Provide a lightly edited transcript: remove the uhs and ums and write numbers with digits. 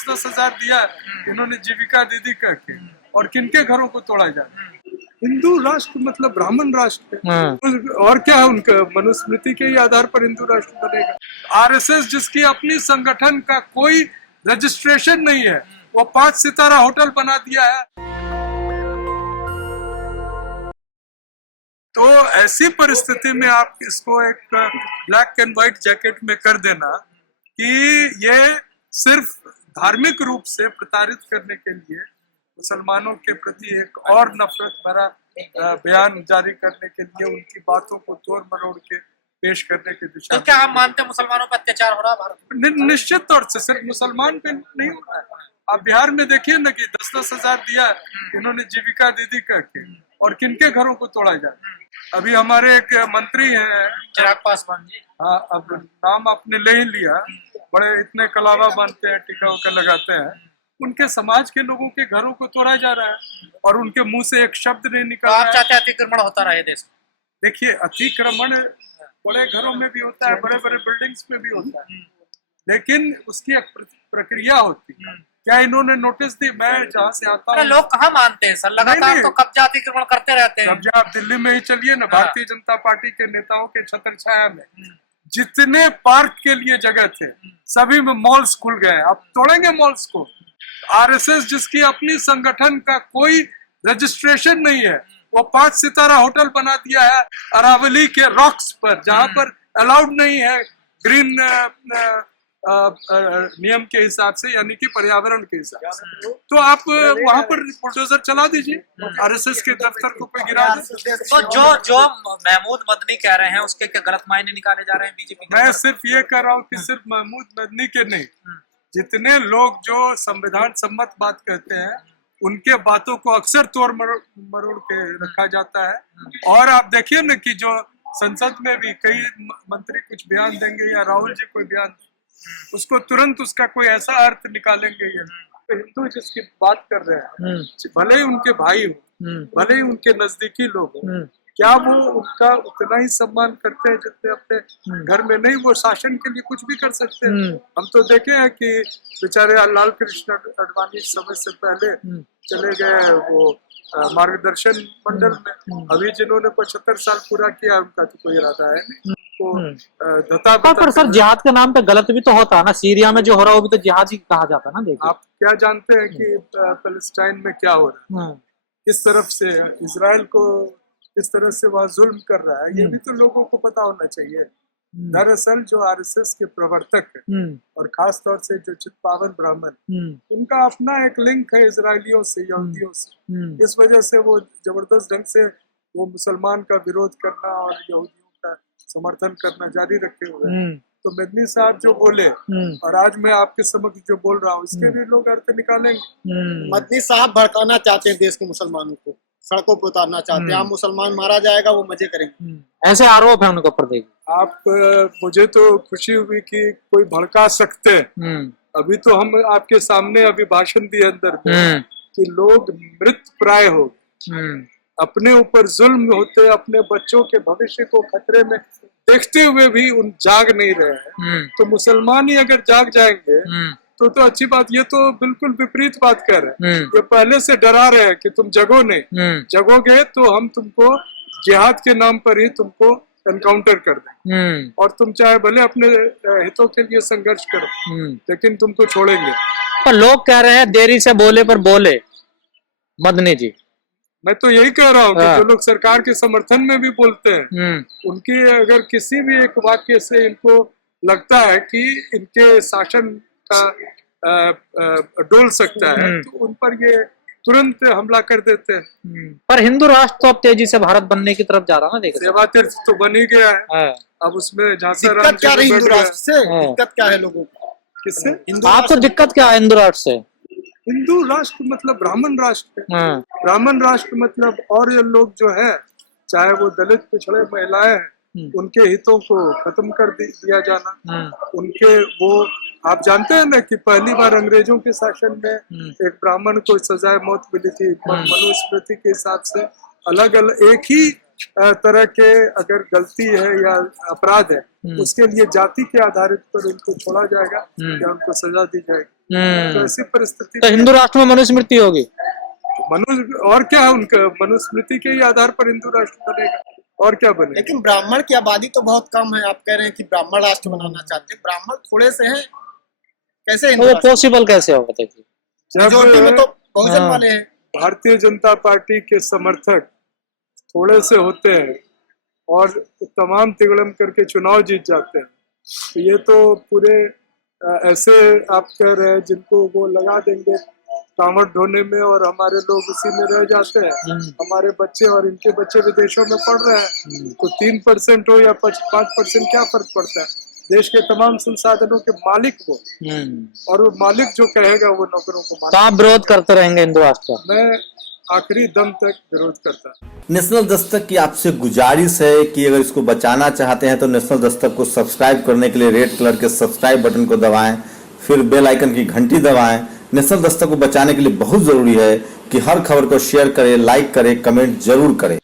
10,000 दिया इन्होंने जीविका दीदी करके, और किनके घरों को तोड़ा जाए। हिंदू राष्ट्र मतलब ब्राह्मण राष्ट्र है, और क्या है उनका मनुस्मृति के ही आधार पर हिंदू राष्ट्र बनेगा। आरएसएस जिसकी अपनी संगठन का कोई रजिस्ट्रेशन नहीं है, वो 5 सितारा होटल बना दिया है। तो ऐसी परिस्थिति में आप इसको एक ब्लैक एंड व्हाइट जैकेट में कर देना कि ये सिर्फ धार्मिक रूप से प्रताड़ित करने के लिए मुसलमानों के प्रति एक और नफरत भरा बयान जारी करने के लिए, उनकी बातों को तोड़ मरोड़ के पेश करने की दिशा। तो क्या आप मानते हैं मुसलमानों पर अत्याचार हो रहा है भारत में? निश्चित तौर से सिर्फ मुसलमान पे नहीं हो रहा है। आप बिहार में देखिए ना कि 10,000 दिया इन्होंने जीविका दीदी करके, और किनके घरों को तोड़ा जाए। अभी हमारे एक मंत्री हैं चिराग पासवान जी, हाँ, अब नाम आपने ले ही लिया, बड़े इतने कलावा बांधते हैं, टीका उका लगाते हैं, उनके समाज के लोगों के घरों को तोड़ा जा रहा है और उनके मुंह से एक शब्द नहीं निकल रहा है। आप चाहते हैं अतिक्रमण होता रहे देश में? देखिए, अतिक्रमण बड़े घरों में भी होता है, बड़े बड़े बिल्डिंग्स में भी होता है, लेकिन उसकी एक प्रक्रिया होती है। क्या इन्होंने नोटिस दी? मैं जहाँ से आता हूँ, लोग कहाँ मानते हैं सर, लगातार तो कब्जा अतिक्रमण करते रहते हैं। कब्जा आप दिल्ली में ही चलिए ना, भारतीय जनता पार्टी के नेताओं के छत्र छाया में जितने पार्क के लिए जगह थे सभी में मॉल्स खुल गए। आप तोड़ेंगे मॉल्स को? आरएसएस जिसकी अपनी संगठन का कोई रजिस्ट्रेशन नहीं है, वो 5 सितारा होटल बना दिया है अरावली के रॉक्स पर, जहां पर अलाउड नहीं है ग्रीन नियम के हिसाब से, यानी कि पर्यावरण के हिसाब से। तो आप वहां पर बुलडोजर चला दीजिए, आरएसएस के दफ्तर को पे गिरा दे। तो जो महमूद मदनी कह रहे हैं उसके क्या गलत मायने निकाले जा रहे हैं बीजेपी? मैं सिर्फ ये कह रहा हूँ कि सिर्फ महमूद मदनी के नहीं, जितने लोग जो संविधान सम्मत बात कहते हैं उनके बातों को अक्सर तोड़ मरोड़ के रखा जाता है। और आप देखिए ना कि जो संसद में भी कई मंत्री कुछ बयान देंगे या राहुल जी कोई बयान, उसको तुरंत उसका कोई ऐसा अर्थ निकालेंगे। ये तो हिंदू जिसकी बात कर रहे हैं, भले ही उनके भाई हो, भले ही उनके नजदीकी लोग हो, क्या वो उनका उतना ही सम्मान करते हैं जितने अपने घर में? नहीं, वो शासन के लिए कुछ भी कर सकते हैं। हम तो देखे हैं कि बेचारे लाल कृष्ण आडवाणी समय से पहले चले गए वो मार्गदर्शन मंडल में, अभी जिन्होंने 75 साल पूरा किया उनका तो कोई इरादा है नहीं। पर सर जिहाद के नाम पे गलत भी तो होता है ना, सीरिया में जो हो रहा है वो भी तो जिहाद ही कहा जाता है ना। देखिए, आप क्या जानते हैं कि पैलेस्टाइन में क्या हो रहा है? इस तरफ से इजराइल को इस तरह से वह जुल्म कर रहा है, ये भी तो लोगों को पता होना चाहिए। दरअसल जो आरएसएस के प्रवर्तक है और खास तौर से जो चित्पावन ब्राह्मण, उनका अपना एक लिंक है इजरायलियों से, यहूदियों से। इस वजह से वो जबरदस्त ढंग से वो मुसलमान का विरोध करना और यहूदियों का समर्थन करना जारी रखे हुए हैं। तो मदनी साहब जो बोले और आज मैं आपके समक्ष जो बोल रहा हूँ, इसके भी लोग अर्थ निकालेंगे। मदनी साहब भड़काना चाहते हैं देश के मुसलमानों को, सड़कों पर उतारना चाहते हैं। आप मुसलमान मारा जाएगा वो मजे करेंगे, ऐसे आरोप है उनके ऊपर। देखिए, आप मुझे तो खुशी हुई कि कोई भड़का सकते हैं। अभी तो हम आपके सामने अभी भाषण दिए अंदर में कि लोग मृत प्राय हो, अपने ऊपर जुल्म होते, अपने बच्चों के भविष्य को खतरे में देखते हुए भी उन जाग नहीं रहे हैं। तो मुसलमान ही अगर जाग जाएंगे तो अच्छी बात। ये तो बिल्कुल विपरीत बात कर रहे हैं, ये पहले से डरा रहे हैं कि तुम जगो नहीं, जगोगे तो हम तुमको जिहाद के नाम पर ही तुमको एनकाउंटर कर दें, और तुम चाहे भले अपने हितों के लिए संघर्ष करो, लेकिन तुमको छोड़ेंगे। पर लोग कह रहे हैं देरी से बोले पर बोले मदनी जी। मैं तो यही कह रहा हूँ कि जो लोग सरकार के समर्थन में भी बोलते हैं, उनकी अगर किसी भी एक वाक्य से इनको लगता है कि इनके शासन का डोल सकता है, तो उन पर ये तुरंत हमला कर देते हैं। पर हिंदू राष्ट्र तो अब तेजी से भारत बनने की तरफ जा रहा है ना। देखिए, सेवा तीर्थ तो बन ही गया है। अब उसमें दिक्कत क्या रही हिंदू राष्ट्र से? दिक्कत क्या है लोगों को? किससे? आपको दिक्कत क्या है हिंदू राष्ट्र से? हिंदू राष्ट्र मतलब ब्राह्मण राष्ट्र है। ब्राह्मण राष्ट्र मतलब, और ये लोग जो है, चाहे वो दलित पिछड़े महिलाएं हैं, उनके हितों को खत्म कर दिया जाना। उनके वो आप जानते हैं ना कि पहली बार अंग्रेजों के शासन में एक ब्राह्मण को सजाए मौत मिली थी मनुस्मृति के हिसाब से। अलग अलग एक ही तरह के अगर गलती है या अपराध है, उसके लिए जाति के आधारित पर उनको छोड़ा जाएगा या उनको सजा दी जाएगी। तो ऐसी परिस्थिति तो हिंदू राष्ट्र में मनुस्मृति होगी। मनुष्य और क्या है उनका, मनुस्मृति के ही आधार पर हिंदू राष्ट्र बनेगा और क्या बनेगा। लेकिन ब्राह्मण की आबादी तो बहुत कम है, आप कह रहे हैं कि ब्राह्मण राष्ट्र बनाना चाहते हैं, ब्राह्मण थोड़े से हैं, कैसे हिंदू वो राष्ट्र? पॉसिबल कैसे होगा देखिए। मेजोरिटी में तो बहुजन हाँ। वाले हैं। भारतीय जनता पार्टी के समर्थक थोड़े से होते हैं और तमाम तिगड़म करके चुनाव जीत जाते हैं, तो ये तो पूरे ऐसे आप कह रहे हैं जिनको वो लगा देंगे कांवड़ ढोने में और हमारे लोग उसी में रह जाते हैं। हमारे बच्चे और इनके बच्चे विदेशों में पढ़ रहे हैं, तो 3% हो या 5% क्या फर्क पड़ता है। देश के तमाम संसाधनों के मालिक वो, और वो मालिक जो कहेगा वो नौकरों को तो आप विरोध करते रहेंगे हिंदू राष्ट्र का? मैं आखिरी दम तक विरोध करता। नेशनल दस्तक की आपसे गुजारिश है कि अगर इसको बचाना चाहते हैं तो नेशनल दस्तक को सब्सक्राइब करने के लिए रेड कलर के सब्सक्राइब बटन को दबाएं, फिर बेल आइकन की घंटी दबाएं। नेशनल दस्तक को बचाने के लिए बहुत जरूरी है कि हर खबर को शेयर करें, लाइक करें, कमेंट जरूर करें।